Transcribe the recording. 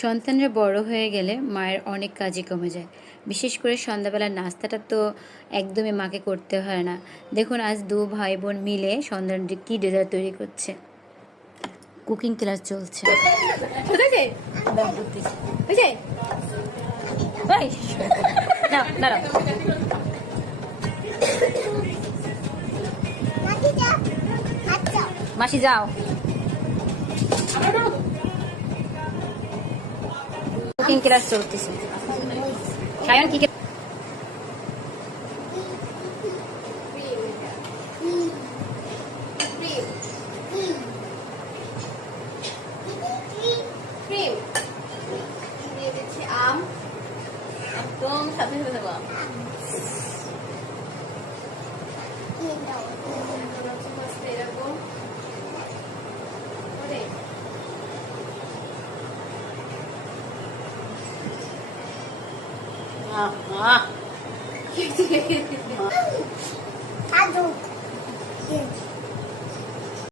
সন্তানরা বড় হয়ে গেলে মায়ের অনেক কাজই কমে যায়। বিশেষ করে সন্ধ্যাবেলার নাস্তাটা তো একদমই মাকে করতে হয় না। দেখুন আজ দু ভাই বোন মিলে সন্ধ্যার কি ডেজার্ট তৈরি করছে। কুকিং ক্লাস চলছে। মাসি যাও, কুকিং ক্লাস চলতেছে। সায়ন কি আম একদম সাথে সাথে দেবো। এরকম Adult.